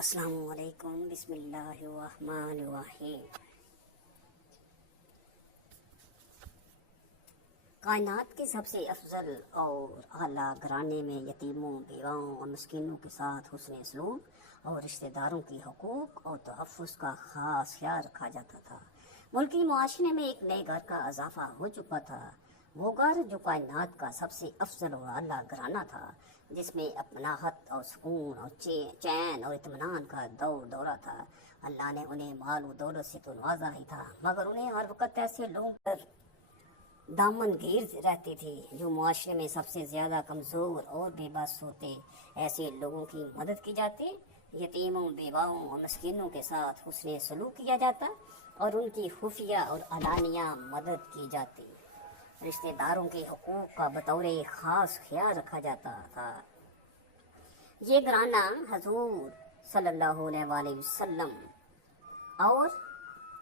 अस्सलाम वालेकुम, बिस्मिल्लाहिर्रहमानिर्रहीम। कायनात के सबसे अफजल और आला घराने में यतीमों, बेवाओं और मस्कीनों के साथ हुस्न सलूक और रिश्तेदारों की हकूक़ और तहफ़्फ़ुज़ का ख़ास ख्याल रखा जाता था। मुल्की मुआशरे में एक नए घर का इजाफ़ा हो चुका था। वो घर जो कायनात का सबसे अफजल और आला घराना था, जिसमें अपनाहत और सुकून और चैन और इत्मीनान का दौरा था। अल्लाह ने उन्हें माल और दौलत से तो नवाजा ही था, मगर उन्हें हर वक्त ऐसे लोगों पर दामनगीर रहती थी जो मुआशरे में सबसे ज़्यादा कमज़ोर और बेबस होते। ऐसे लोगों की मदद की जाती, यतीमों, बेवाओं और मस्कीनों के साथ हुस्न सलूक किया जाता और उनकी खुफिया और अलानिया मदद की जाती। रिश्तेदारों के हकूक़ का बतौर ख़ास ख्याल रखा जाता था। ये घराना हज़ूर सल्लल्लाहु अलैहि वसल्लम और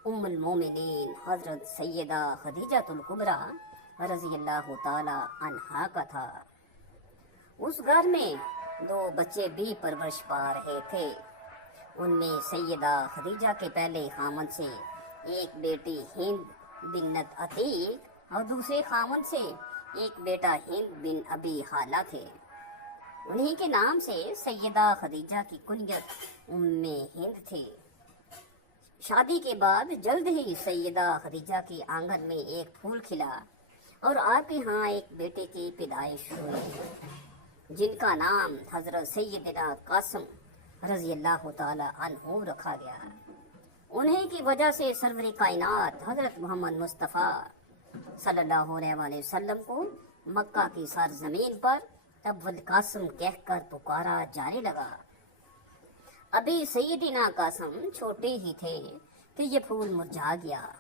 उम्मुल मोमिनीन हज़रत सैयदा खदीजतुल कुबरा रज़ियल्लाहु ताला अन्हा का था। उस घर में दो बच्चे भी परवरिश पा रहे थे। उनमें सैयदा खदीजा के पहले खामन से एक बेटी हिंद बिन्नत अतीक और दूसरे खामन से एक बेटा हिंद बिन अबी हाला थे। उन्हीं के नाम से सैयदा खदीजा की कुनियत उम्मे हिंद थी। शादी के बाद जल्द ही सैयदा खदीजा की आंगन में एक फूल खिला और आपके यहाँ एक बेटे की पैदाइश हुई, जिनका नाम हजरत सैयदना कासिम रज़ियल्लाहु ताला अन्हु रखा गया। उन्हीं की वजह से सरवर कायनात हजरत मोहम्मद मुस्तफ़ा सल्लल्लाहु अलैहि वसल्लम को मक्का की सरजमीन पर अब्वुल कासिम कहकर पुकारा जाने लगा। अभी सैयदना कासिम छोटे ही थे कि ये फूल मुरझा गया।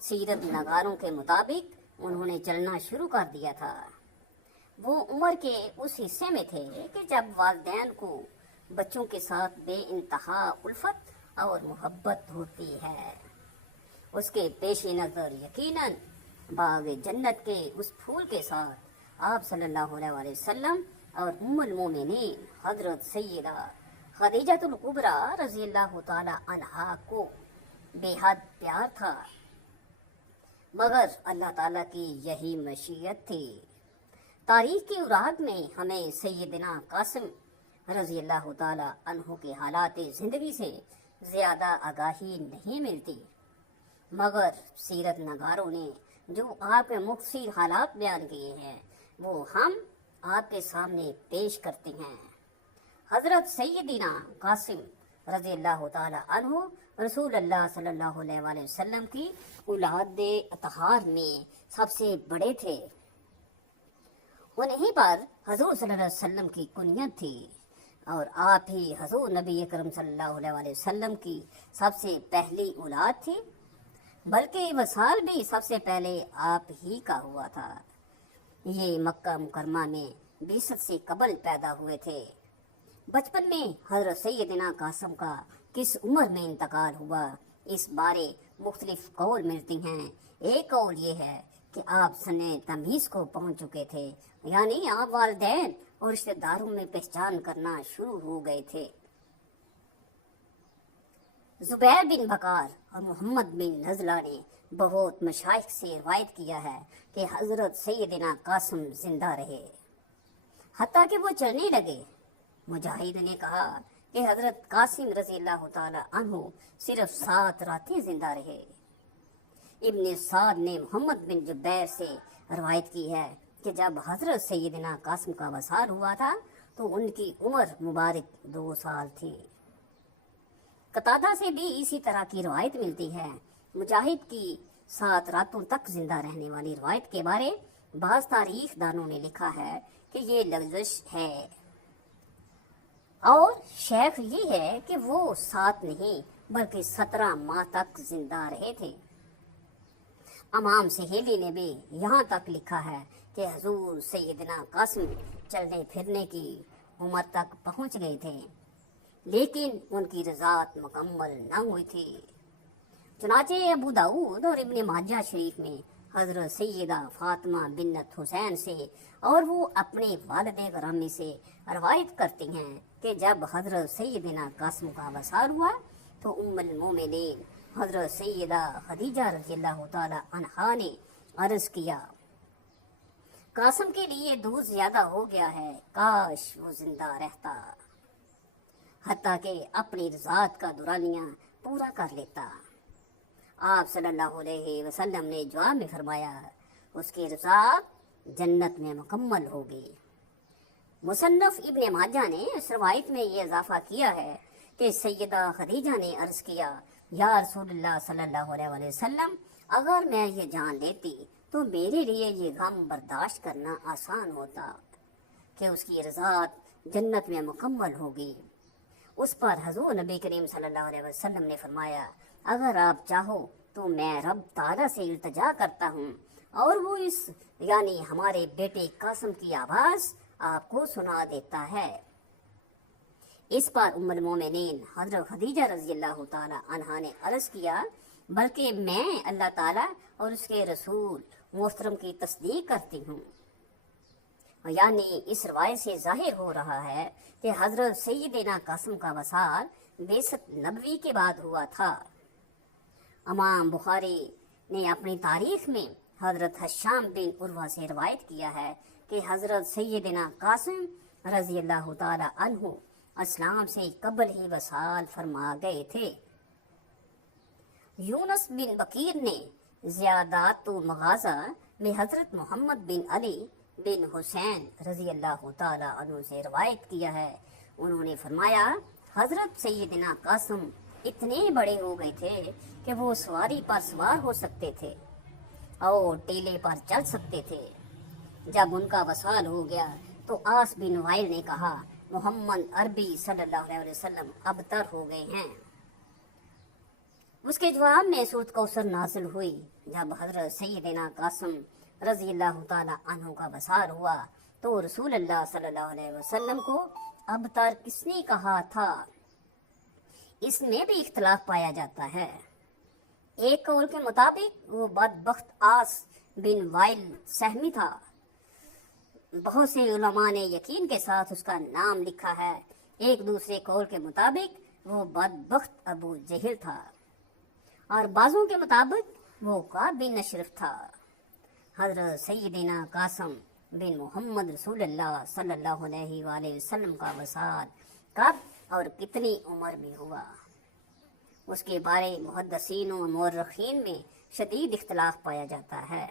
सीरत नगारों के मुताबिक उन्होंने चलना शुरू कर दिया था। वो उम्र के उस हिस्से में थे कि जब वालिदैन को बच्चों के साथ बेइंतहा उल्फत और मोहब्बत होती है। उसके पेश नज़र यकीनन बाग जन्नत के उस फूल के साथ आप सल्लल्लाहु अलैहि वसल्लम और उम्मुल मोमिनीन हज़रत सैयदा खदीजतुल कुबरा रज़ियल्लाहु ताला अन्हा को बेहद प्यार था। मगर अल्लाह ताला की यही मशीयत थी। तारीख की उराग में हमें सैयदना कासिम रज़ियल्लाहु ताला अन्हु के हालात ज़िंदगी से ज़्यादा आगाही नहीं मिलती, मगर सीरत नगारों ने जो आपके मुख्तसर हालात बयान किए हैं वो हम आपके सामने पेश करते हैं। हज़रत सैयदना कासिम रज़ियल्लाहु ताला अन्हु रसूलुल्लाह सल्लल्लाहु अलैहि वसल्लम की औलाद अतहार में सबसे बड़े थे। उन्हीं पर हज़ूर सल्लल्लाहु अलैहि वसल्लम की कुनियत थी और आप ही हज़ूर नबी अकरम सल्लल्लाहु अलैहि वसल्लम की सबसे पहली औलाद थी। बल्कि वसाल भी सबसे पहले आप ही का हुआ था। ये मक्का मुकरमा में बिसत से कबल पैदा हुए थे। बचपन में हज़रत सैयदना कासिम का किस उम्र में इंतकाल हुआ, इस बारे मुख्तलिफ कौल मिलती हैं। एक कौल ये है कि आप सने तमीज़ को पहुँच चुके थे, यानी आप वालिदैन और रिश्तेदारों में पहचान करना शुरू हो गए थे। ज़ुबैर बिन बकार और मोहम्मद बिन नज़ला ने बहुत मशाइख से रवायत किया है कि हज़रत सैयदना कासिम जिंदा रहे, हत्ता कि वो चलने लगे। मुजाहिद ने कहा कि हज़रत कासिम रज़ियल्लाहु ताला अन्हु सिर्फ 7 रातें जिंदा रहे। इब्न साद ने मोहम्मद बिन जुबैर से रवायत की है कि जब हज़रत सैयदना कासिम का वसाल हुआ था तो उनकी उम्र मुबारक 2 साल थी। कतादा से भी इसी तरह की रवायत मिलती है। मुजाहिद की 7 रातों तक जिंदा रहने वाली रवायत के बारे बाज़ तारीख दानों ने लिखा है कि ये लग़ज़श है और शेख ये है कि वो 7 नहीं बल्कि 17 माह तक जिंदा रहे थे। इमाम सहेली ने भी यहाँ तक लिखा है कि हज़ूर सैयदना कासिम चलने फिरने की उम्र तक पहुँच गए थे, लेकिन उनकी रज़ात मुकम्मल न हुई थी। चुनाचे अबू दाऊद और इब्न माजा शरीफ में हज़रत सैयदा फातिमा बिन्नत हुसैन से और वो अपने वालिद गिरामी से रवायत करती हैं کہ جب حضرت سیدنا قاسم کا وصال ہوا تو ام المومنین حضرت سیدہ خدیجہ رضی اللہ تعالی عنہا نے عرض کیا، قاسم کے لیے دودھ زیادہ ہو گیا ہے، کاش وہ زندہ رہتا، حتیٰ کہ اپنی ذات کا دورانیہ پورا کر لیتا۔ آپ صلی اللہ علیہ وسلم نے جواب میں فرمایا، اس کی رضاعت جنت میں مکمل ہوگی۔ مصنف ابن ماجہ نے اس روایت میں یہ اضافہ کیا ہے کہ سیدہ خدیجہ نے عرض کیا، یا رسول اللہ صلی اللہ علیہ وسلم، اگر میں یہ جان لیتی تو میرے لیے یہ غم برداشت کرنا آسان ہوتا کہ اس کی رضاعت جنت میں مکمل ہوگی۔ اس پر حضور نبی کریم صلی اللہ علیہ وسلم نے فرمایا، اگر آپ چاہو تو میں رب تعالیٰ سے التجا کرتا ہوں اور وہ اس یعنی ہمارے بیٹے قاسم کی آواز آپ کو سنا دیتا ہے۔ اس پر ام المومنین حضرت خدیجہ رضی اللہ تعالی عنہا نے عرض کیا، بلکہ میں اللہ تعالیٰ اور اس کے رسول محترم کی تصدیق کرتی ہوں۔ یعنی اس روایت سے ظاہر ہو رہا ہے کہ حضرت سیدنا قاسم کا وصال بعثت نبوی کے بعد ہوا تھا۔ امام بخاری نے اپنی تاریخ میں حضرت حشام بن عروہ سے روایت کیا ہے کہ حضرت سیدنا قاسم رضی اللہ تعالی عنہ اسلام سے قبل ہی وصال فرما گئے تھے۔ یونس بن بکیر نے زیادات و مغازہ میں حضرت محمد بن علی بن حسین رضی اللہ تعالی عنہ سے روایت کیا ہے، انہوں نے فرمایا، حضرت سیدنا قاسم اتنے بڑے ہو گئے تھے کہ وہ سواری پر سوار ہو سکتے تھے اور ٹیلے پر چل سکتے تھے۔ جب ان کا وصال ہو گیا تو آس بن وائل نے کہا، محمد عربی صلی اللہ علیہ وسلم ابتر ہو گئے ہیں۔ اس کے جواب میں سورۃ کوثر نازل ہوئی۔ جب حضرت سیدنا قاسم رضی اللہ تعالی عنہ کا وصال ہوا تو رسول اللہ صلی اللہ علیہ وسلم کو ابتر کس نے کہا تھا، اس میں بھی اختلاف پایا جاتا ہے۔ ایک قول کے مطابق وہ بدبخت آس بن وائل سہمی تھا۔ بہت سے علماء نے یقین کے ساتھ اس کا نام لکھا ہے۔ ایک دوسرے قول کے مطابق وہ بدبخت ابو جہل تھا اور بعضوں کے مطابق وہ کعب بن اشرف تھا۔ حضرت سیدنا قاسم بن محمد رسول اللہ صلی اللہ علیہ وآلہ وسلم کا وصال کب اور کتنی عمر میں ہوا، اس کے بارے محدثین و مورخین میں شدید اختلاف پایا جاتا ہے۔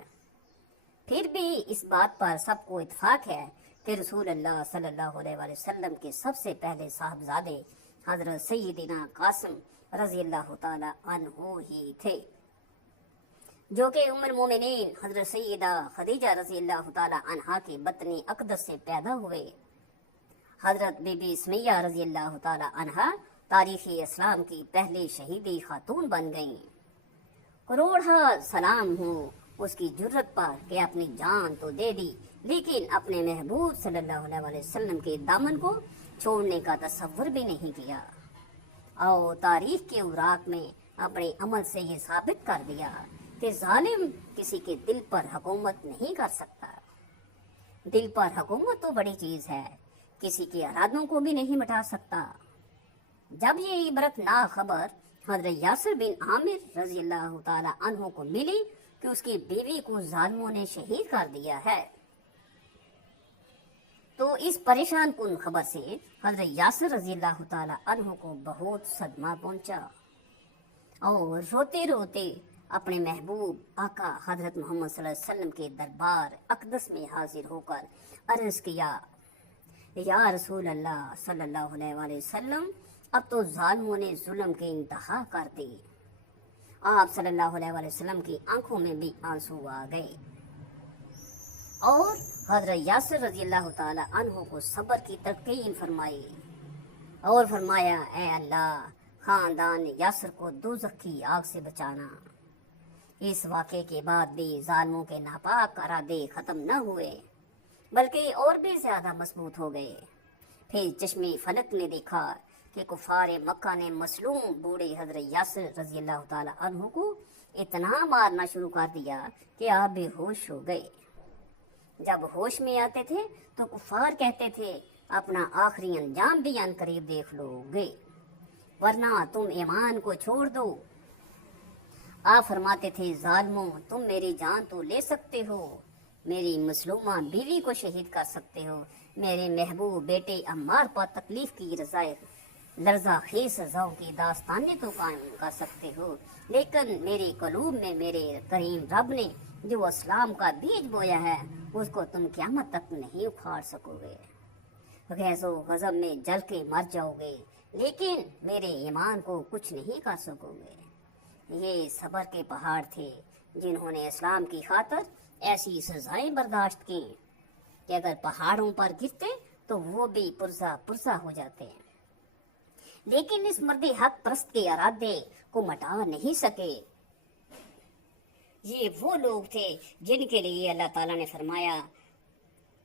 پھر بھی اس بات پر سب کو اتفاق ہے کہ رسول اللہ صلی اللہ علیہ وآلہ وسلم کے سب سے پہلے صاحبزادے حضرت سیدنا قاسم رضی اللہ تعالی عنہ ہی تھے، جو کہ ام المومنین حضرت سیدہ خدیجہ رضی اللہ تعالی عنہا کی بطن اقدس سے پیدا ہوئے۔ حضرت بی بی سمیہ رضی اللہ تعالی عنہا تاریخی اسلام کی پہلی شہیدی خاتون بن گئیں۔ کروڑا سلام ہو اس کی جرت پر کہ اپنی جان تو دے دی لیکن اپنے محبوب صلی اللہ علیہ وسلم کے دامن کو چھوڑنے کا تصور بھی نہیں کیا، اور تاریخ کے اوراق میں اپنے عمل سے یہ ثابت کر دیا کہ ظالم کسی کے دل پر حکومت نہیں کر سکتا۔ دل پر حکومت تو بڑی چیز ہے، کسی کے ارادوں کو بھی نہیں مٹا سکتا۔ جب یہ عبرتناک خبر حضرت یاسر بن عامر رضی اللہ تعالی عنہ کو ملی کہ اس کی بیوی کو ظالموں نے شہید کر دیا ہے، تو اس پریشان کن خبر سے حضرت یاسر رضی اللہ تعالی عنہ کو بہت صدمہ پہنچا اور روتے روتے اپنے محبوب آقا حضرت محمد صلی اللہ علیہ وسلم کے دربار اقدس میں حاضر ہو کر عرض کیا، یا رسول اللہ صلی اللہ علیہ وآلہ وسلم، اب تو ظالموں نے ظلم کی انتہا کر دی۔ آپ صلی اللہ علیہ وآلہ وسلم کی آنکھوں میں بھی آنسو آ گئے اور حضرت یاسر رضی اللہ تعالی عنہ کو صبر کی تلقین فرمائی اور فرمایا، اے اللہ، خاندان یاسر کو دوزخ کی آگ سے بچانا۔ اس واقعے کے بعد بھی ظالموں کے ناپاک ارادے ختم نہ ہوئے بلکہ اور بھی زیادہ مضبوط ہو گئے۔ پھر چشمی فلک نے دیکھا کہ کفار مکہ نے مظلوم بوڑھے حضرت یاسر رضی اللہ تعالی عنہ کو اتنا مارنا شروع کر دیا کہ آپ بے ہوش ہو گئے۔ جب ہوش میں آتے تھے تو کفار کہتے تھے، अपना आखिरी अंजाम भी अनकरीब देख लोगे, वरना तुम ईमान को छोड़ दो। आप फरमाते थे, जालिमों तुम मेरी जान तो ले सकते हो, मेरी मसलूमा बीवी को शहीद कर सकते हो, मेरे महबूब बेटे अम्मार पर तकलीफ की रजाए लर्जा खेज सजाओं की दास्तानें तो कायम कर सकते हो, लेकिन मेरे कलूब में मेरे करीम रब ने जो इस्लाम का बीज बोया है उसको तुम क़यामत तक नहीं उखाड़ सकोगे। गैज़ो गज़ब में जल के मर जाओगे, लेकिन मेरे ईमान को कुछ नहीं कर सकोगे। ये सबर के पहाड़ थे जिन्होंने इस्लाम की खातर ऐसी सजाएं बर्दाश्त की कि अगर पहाड़ों पर गिरते तो वो भी पुरजा पुरजा हो जाते। लेकिन इस मर्द हक परस्त के इरादे को मटा नहीं सके। ये वो लोग थे जिनके लिए अल्लाह ताला ने फरमाया,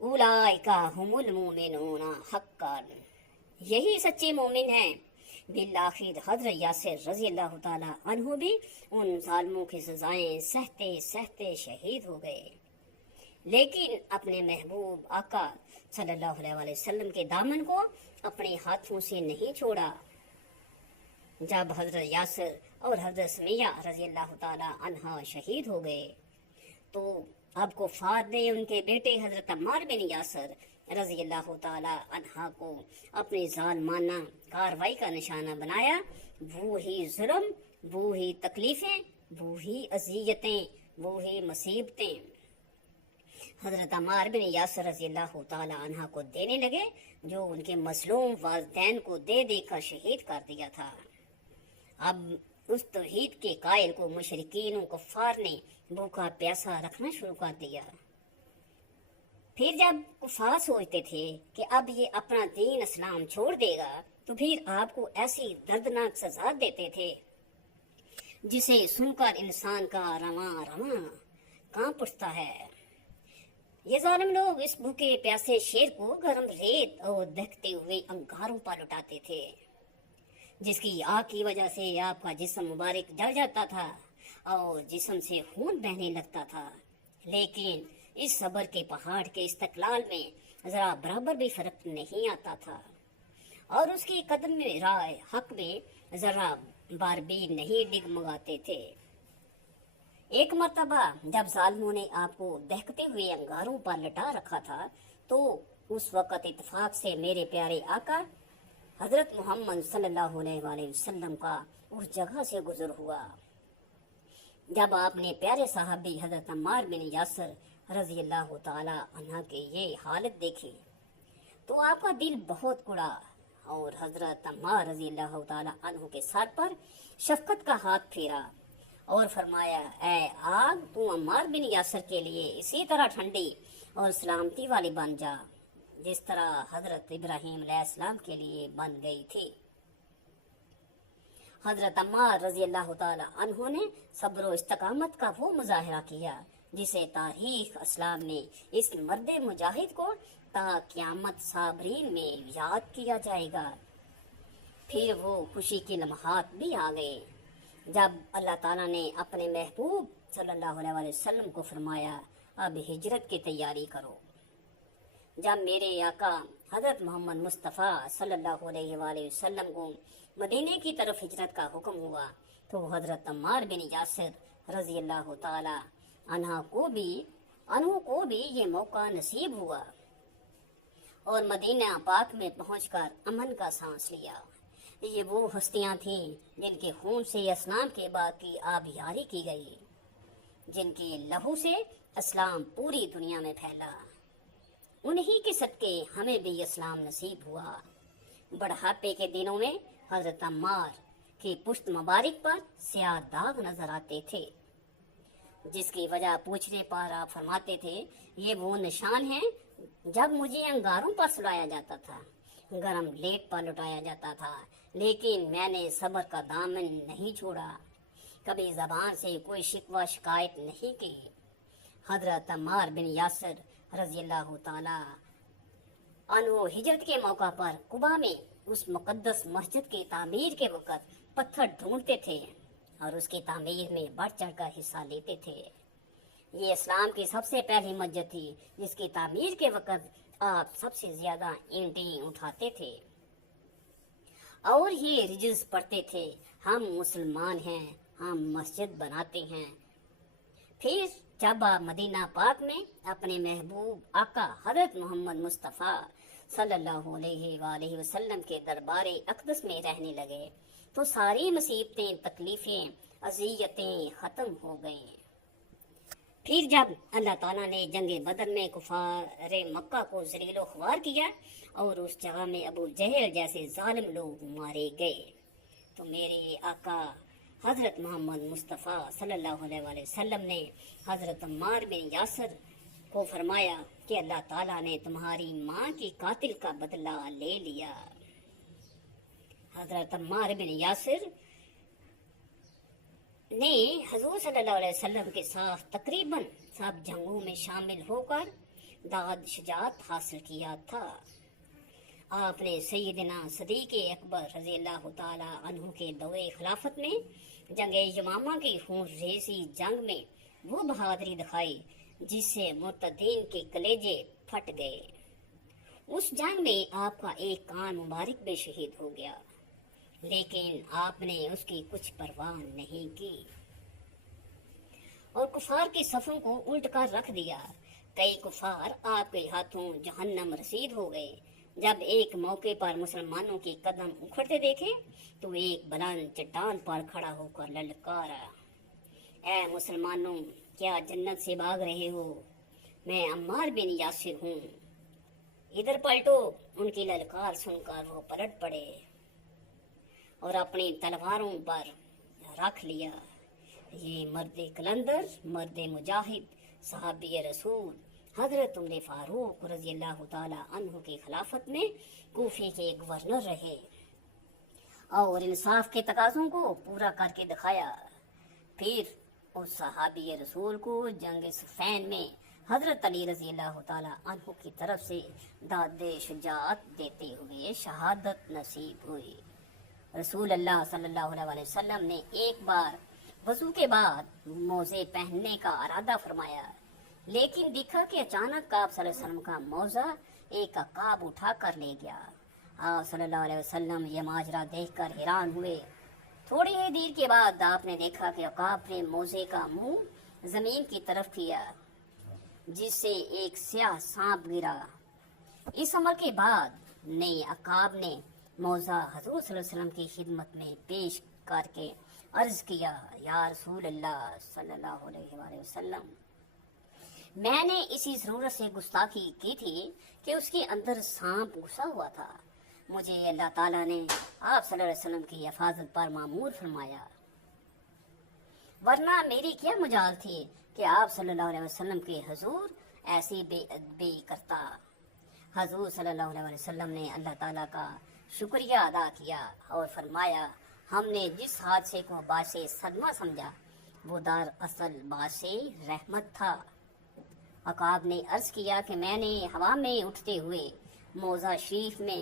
उलाइका हुमुल मोमिनूना हक्कन, यही सच्चे मोमिन हैं। बिलाखिर हज़रत यासिर रज़ी अल्लाह ताला अन्हु भी उन जालिमों की सजाएं सहते सहते शहीद हो गए, लेकिन अपने महबूब आका सल्लल्लाहु अलैहि वसल्लम के दामन को अपने हाथों से नहीं छोड़ा। जब हज़रत यासिर और हज़रत सुमैया रज़ी अल्लाह ताला अन्हा शहीद हो गए तो अब कुफार ने उनके बेटे हज़रत अम्मार बिन यासिर रज़ी अल्लाह ताला अन्हा को अपनी जालिमाना कार्रवाई का निशाना बनाया। वो ही जुल्म, वो ही तकलीफें, वो ही अज़ियतें, वो ही मुसीबतें हज़रत अम्मार बिन यासिर रज़ी अल्लाह ताला अन्हा को देने लगे, जो उनके मज़लूम वालिदैन को दे देकर शहीद कर दिया था। अब उस तौहीद के कायल को मुशरिकीन और कुफार ने भूखा प्यासा रखना शुरू कर दिया। फिर जब कुफार सोचते थे कि अब ये अपना दीन इस्लाम छोड़ देगा, तो फिर आपको ऐसी दर्दनाक सजा देते थे जिसे सुनकर इंसान का रवां रवां कांप उठता है। ये जालिम लोग इस भूखे प्यासे शेर को गर्म रेत और दहकते हुए अंगारों पर लुटाते थे, जिसकी आग की वजह से आपका जिस्म मुबारक जल जाता था और जिस्म से खून बहने लगता था। लेकिन इस सबर के पहाड़ के इस्तकलाल में जरा बराबर भी फर्क नहीं आता था और उसकी कदम में राय हक में जरा बार भी नहीं डिगमगाते थे। एक मर्तबा जब जालिमों ने आपको दहकते हुए अंगारों पर लटा रखा था, तो उस वक़्त इत्तेफाक से मेरे प्यारे आका हजरत मोहम्मद सल्लल्लाहु अलैहि वसल्लम का उस जगह से गुजर हुआ। जब आपने प्यारे साहबी हजरत अम्मार बिन यासिर रज़ी अल्लाह ताला अन्हा के ये हालत देखी तो आपका दिल बहुत कुड़ा और हजरत अम्मार रज़ी अल्लाह ताला अन्हु के सर पर शफकत का हाथ फेरा और फरमाया, ऐ आग, तू अम्मार बिन यासिर के लिए इसी तरह ठंडी और सलामती वाली बन जा जिस तरह हजरत इब्राहीम अलैहिस्सलाम के लिए बन गई थी। हजरत अम्मार रज़ी अल्लाह ताला अन्हु ने सब्र और इस्तकामत का वो मुजाहिरा किया जिसे तारीख इस्लाम ने इस मर्द मुजाहिद को ता क़यामत साबरीन में याद किया जाएगा। फिर वो खुशी के लम्हात भी आ गए जब अल्लाह ताला ने अपने महबूब सल्लल्लाहु अलैहि वसल्लम को फरमाया, अब हिजरत की तैयारी करो। जब मेरे आका हजरत मोहम्मद मुस्तफ़ा सल्लल्लाहु अलैहि वसल्लम को मदीने की तरफ हिजरत का हुक्म हुआ तो हजरत अम्मार बिन यासिर रज़ी अल्लाह ताला अन्हु को भी ये मौका नसीब हुआ और मदीना पाक में पहुंचकर अमन का सांस लिया। ये वो हस्तियां थीं जिनके खून से इस्लाम के बाद की आबियारी की गई, जिनके लहू से इस्लाम पूरी दुनिया में फैला। उन्हीं के सदके हमें भी इस्लाम नसीब हुआ। बढ़ापे के दिनों में हजरत अम्मार की पुश्त मुबारक पर स्याह दाग नजर आते थे, जिसकी वजह पूछने पर आप फरमाते थे, ये वो निशान है जब मुझे अंगारों पर सुलाया जाता था, गरम लेट पर लुटाया जाता था, लेकिन मैंने सब्र का दामन नहीं छोड़ा, कभी जबान से कोई शिकवा शिकायत नहीं की। हजरत अम्मार बिन यासिर रज़ी अल्लाह ताला अन्हु हिजरत के मौका पर कुबा में उस मुकद्दस मस्जिद की तामीर के वक़्त पत्थर ढूंढते थे और उसकी तामीर में बढ़ चढ़ कर हिस्सा लेते थे। ये इस्लाम की सबसे पहली मस्जिद थी जिसकी तामीर के वक़्त آپ سب سے زیادہ اینٹیں اٹھاتے تھے اور یہ رجز پڑھتے تھے، ہم مسلمان ہیں، ہم مسجد بناتے ہیں۔ پھر جب آپ مدینہ پاک میں اپنے محبوب آقا حضرت محمد مصطفیٰ صلی اللہ علیہ وآلہ وسلم کے دربار اقدس میں رہنے لگے تو ساری مصیبتیں، تکلیفیں، اذیتیں ختم ہو گئیں۔ پھر جب اللہ تعالیٰ نے جنگ بدر میں کفار مکہ کو ذلیل و خوار کیا اور اس جگہ میں ابو جہل جیسے ظالم لوگ مارے گئے تو میرے آقا حضرت محمد مصطفیٰ صلی اللہ علیہ وآلہ وسلم نے حضرت عمار بن یاسر کو فرمایا کہ اللہ تعالیٰ نے تمہاری ماں کی قاتل کا بدلہ لے لیا۔ حضرت عمار بن یاسر نے حضور صلی اللہ علیہ وسلم کے ساتھ تقریباً سب جنگوں میں شامل ہو کر داد شجاعت حاصل کیا تھا۔ آپ نے سیدنا صدیق اکبر رضی اللہ تعالی عنہ کے دور خلافت میں جنگ یمامہ کی خون ریزی جنگ میں وہ بہادری دکھائی جس سے مرتدین کے کلیجے پھٹ گئے۔ اس جنگ میں آپ کا ایک کان مبارک بھی شہید ہو گیا، لیکن آپ نے اس کی کچھ پرواہ نہیں کی اور کفار کے صفوں کو الٹ کر رکھ دیا۔ کئی کفار آپ کے ہاتھوں جہنم رسید ہو گئے۔ جب ایک موقع پر مسلمانوں کے قدم اکھڑتے دیکھے تو ایک بلند چٹان پر کھڑا ہو کر للکارا، اے مسلمانوں، کیا جنت سے بھاگ رہے ہو؟ میں عمار بن یاسر ہوں، ادھر پلٹو۔ ان کی للکار سن کر وہ پلٹ پڑے اور اپنی تلواروں پر رکھ لیا۔ یہ مرد کلندر، مرد مجاہد، صحابی رسول حضرت عمر فاروق رضی اللہ تعالی عنہ کی خلافت میں کوفے کے گورنر رہے اور انصاف کے تقاضوں کو پورا کر کے دکھایا۔ پھر اس صحابی رسول کو جنگ صفین میں حضرت علی رضی اللہ تعالی عنہ کی طرف سے داد شجاعت دیتے ہوئے شہادت نصیب ہوئی۔ رسول اللہ صلی اللہ علیہ وسلم نے ایک بار وضو کے بعد موزے پہننے کا ارادہ فرمایا، لیکن دیکھا کہ اچانک آپ صلی اللہ علیہ وسلم کا موزہ ایک عقاب اٹھا کر لے گیا۔ آپ صلی اللہ علیہ وسلم یہ ماجرا دیکھ کر حیران ہوئے۔ تھوڑی ہی دیر کے بعد آپ نے دیکھا کہ عقاب نے موزے کا منہ زمین کی طرف کیا جس سے ایک سیاہ سانپ گرا۔ اس عمل کے بعد نئے عقاب نے موزہ حضور صلی اللہ علیہ وسلم کی خدمت میں پیش کر کے عرض کیا، یا رسول اللہ صلی اللہ علیہ وآلہ وسلم، میں نے اسی ضرورت سے گستاخی کی تھی کہ اس کے اندر سانپ گھسا ہوا تھا۔ مجھے اللہ تعالیٰ نے آپ صلی اللہ علیہ وسلم کی حفاظت پر مامور فرمایا، ورنہ میری کیا مجال تھی کہ آپ صلی اللہ علیہ وسلم کے حضور ایسی بے ادبی کرتا۔ حضور صلی اللہ علیہ وسلم نے اللہ تعالیٰ کا شکریہ ادا کیا اور فرمایا، ہم نے جس حادثے کو باعث صدمہ سمجھا وہ در اصل باعث رحمت تھا۔ عقاب نے عرض کیا کہ میں نے ہوا میں اٹھتے ہوئے موزہ شریف میں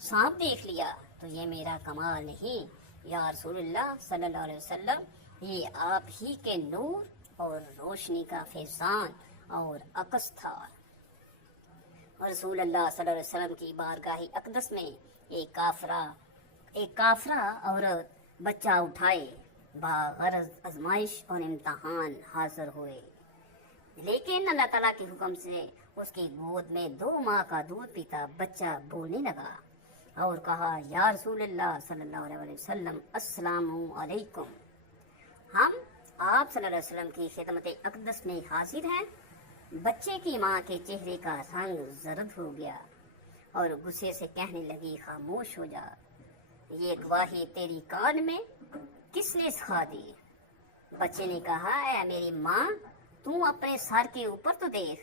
سانپ دیکھ لیا تو یہ میرا کمال نہیں، یا رسول اللہ صلی اللہ علیہ وسلم، یہ آپ ہی کے نور اور روشنی کا فیضان اور عکس تھا۔ رسول اللہ صلی اللہ علیہ وسلم کی بارگاہ اقدس میں ایک کافرہ عورت بچہ اٹھائے باغرض آزمائش اور امتحان حاضر ہوئے، لیکن اللہ تعالیٰ کے حکم سے اس کی گود میں 2 ماہ کا دودھ پیتا بچہ بولنے لگا اور کہا، یا رسول اللہ صلی اللہ علیہ وسلم، السلام علیکم، ہم آپ صلی اللہ علیہ وسلم کی خدمت اقدس میں حاضر ہیں۔ بچے کی ماں کے چہرے کا رنگ زرد ہو گیا اور غصے سے کہنے لگی، خاموش ہو جا، یہ گواہی تیری کان میں کس نے سکھا دی؟ بچے نے کہا، اے میری ماں، تو اپنے سر کے اوپر تو دیکھ،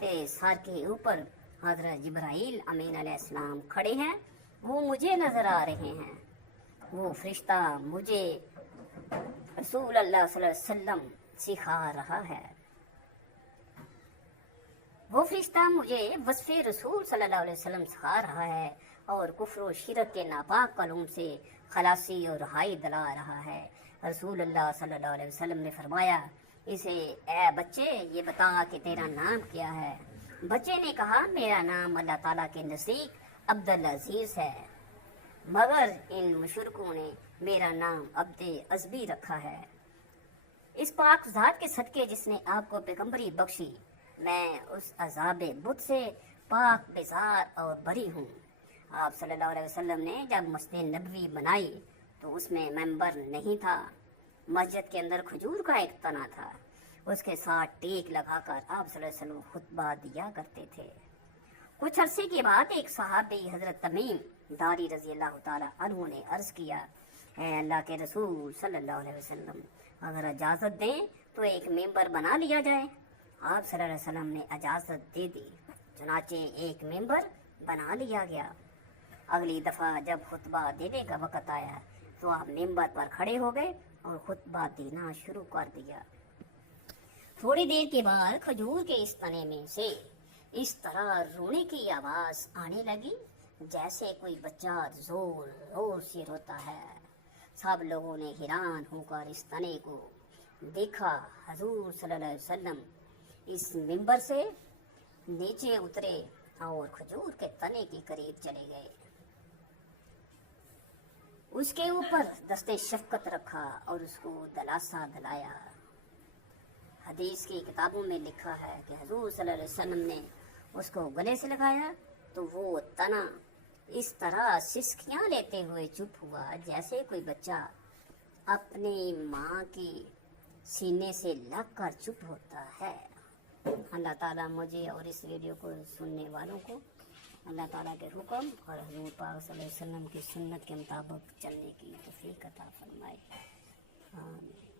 تیرے سر کے اوپر حضرت جبرائیل امین علیہ السلام کھڑے ہیں، وہ مجھے نظر آ رہے ہیں۔ وہ فرشتہ مجھے رسول اللہ صلی اللہ علیہ وسلم سکھا رہا ہے، وہ فرشتہ مجھے وصف رسول صلی اللہ علیہ وسلم سکھا رہا ہے اور کفر و شرک کے ناپاک کلام سے خلاصی اور رہائی دلا رہا ہے۔ رسول اللہ صلی اللہ علیہ وسلم نے فرمایا، اسے، اے بچے، یہ بتا کہ تیرا نام کیا ہے؟ बच्चे ने कहा, मेरा नाम अल्लाह ताला के नज़दीक अब्दुल अजीज है, मगर इन मुशरिकों ने मेरा नाम अब्दे अज़बी रखा है। इस पाक ज़ात के सदके जिसने आपको पैगंबरी बख्शी, मैं उस अज़ाब बुत से पाक बेजार और बरी हूँ। आप सल्लल्लाहु अलैहि वसल्लम ने जब मस्जिद नबवी बनाई तो उसमें मेंबर नहीं था। मस्जिद के अंदर खजूर का एक तना था, उसके साथ टेक लगाकर आप सल्लल्लाहु अलैहि वसल्लम खुतबा दिया करते थे। कुछ अरसे के बाद एक सहाबी हजरत तमीम दारी रजी अल्लाह ताला अन्हु ने अर्ज किया, है अल्लाह के रसूल सल्लल्लाहु अलैहि वसल्लम, अगर इजाज़त दें तो एक मेंबर बना लिया जाए। आप सल्लल्लाहु अलैहि वसल्लम ने इजाज़त दे दी, चुनाचे एक मेंबर बना लिया गया। अगली दफ़ा जब खुतबा देने का वक़्त आया तो आप मेंबर पर खड़े हो गए और खुतबा देना शुरू कर दिया। थोड़ी देर के बाद खजूर के इस तने में से इस तरह रोने की आवाज़ आने लगी जैसे कोई बच्चा जोर जोर से रोता है। सब लोगों ने हैरान होकर इस तने को देखा। हजूर सल्लल्लाहु अलैहि वसल्लम इस मिंबर से नीचे उतरे और खजूर के तने के करीब चले गए। उसके ऊपर दस्ते शफकत रखा और उसको दलासा दिलाया। हदीस की किताबों में लिखा है कि हजूर सल्लल्लाहु अलैहि वसल्लम ने उसको गले से लगाया तो वो तना इस तरह सिसकियां लेते हुए चुप हुआ जैसे कोई बच्चा अपनी माँ की सीने से लगकर चुप होता है। अल्लाह ताला मुझे और इस वीडियो को सुनने वालों को अल्लाह ताला के हुक्म और हजूर पाक सल्लल्लाहु अलैहि वसल्लम की सुन्नत के मुताबिक चलने की तौफीक अता फरमाए। आमीन।